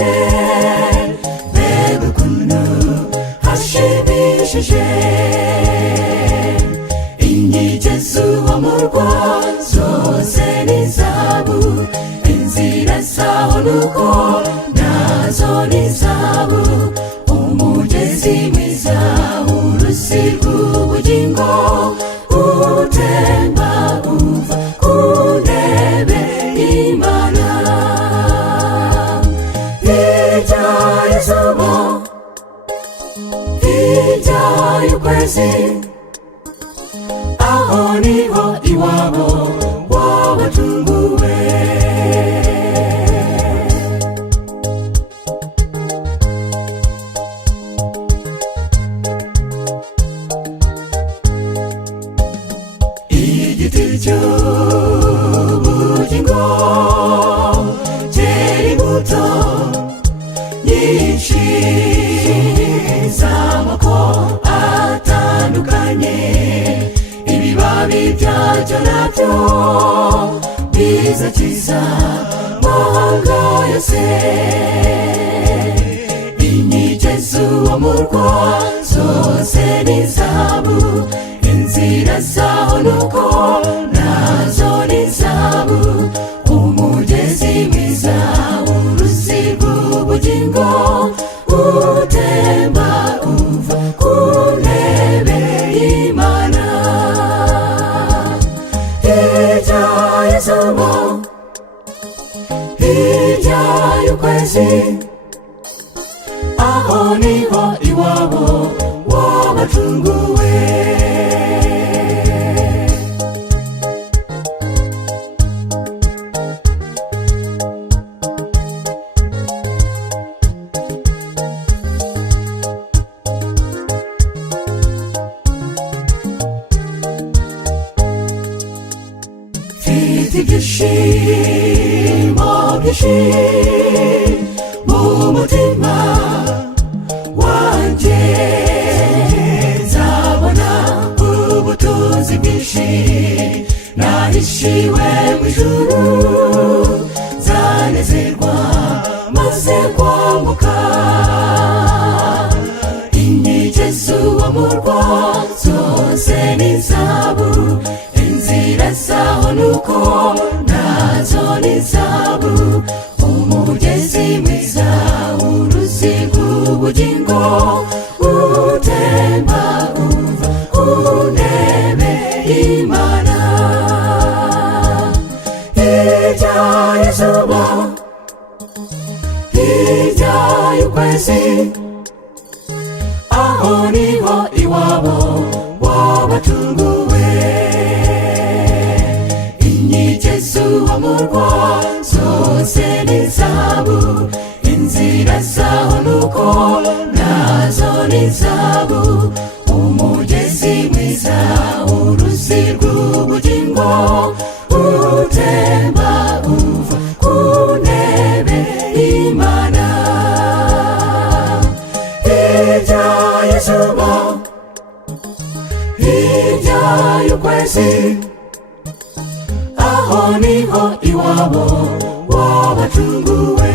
cyane mbega ukuntu hashimishije inkike z'uwo murwa zose ni zahabu inzira zaho nuko nazo ni zahabu umugezi mwiza uruzi rw'ubugingo utemba uva ku ntebe y'Imana hirya y'izuba hirya y'ukwezi aho niho iwabo w'abacunguwe igiti cy'ubugingo cyera imbuto nyinshi z'amoko atandukanye ibibabi byacyo nabyo bizakiza amahanga yose inkike z'uwo murwa zose ni zahabu inzira zaho nuko nazo ni zahabu umugezi mwiza uruzi rw'ubugingo utemba uva ku ntebe y'Imana hirya y'izuba hirya y'ukwezi aho niho iwabo w'abacunguwe mfite ibyishimo byinshi mu mutima wanjye nzabona ubutunzi bwinshi nahishiwe mu ijuru nzanezerwa maze kwambuka inkike z'uwo murwa zose ni zahabu inzira zaho nuko nazo ni zahabu umugezi mwiza uruzi rw'ubugingo utemba uva ku ntebe y'Imana hirya y'izuba hirya y'ukwezi aho niho iwabo w'abacunguwe inkike z'uwo murwa zose ni zahabu inzira zaho nuko nazo ni zahabu umugezi mwiza uruzi rw'ubugingo utemba uva ku ntebe y'Imana hirya y'izuba hirya y'ukwezi aho niho iwabo w'abacunguwe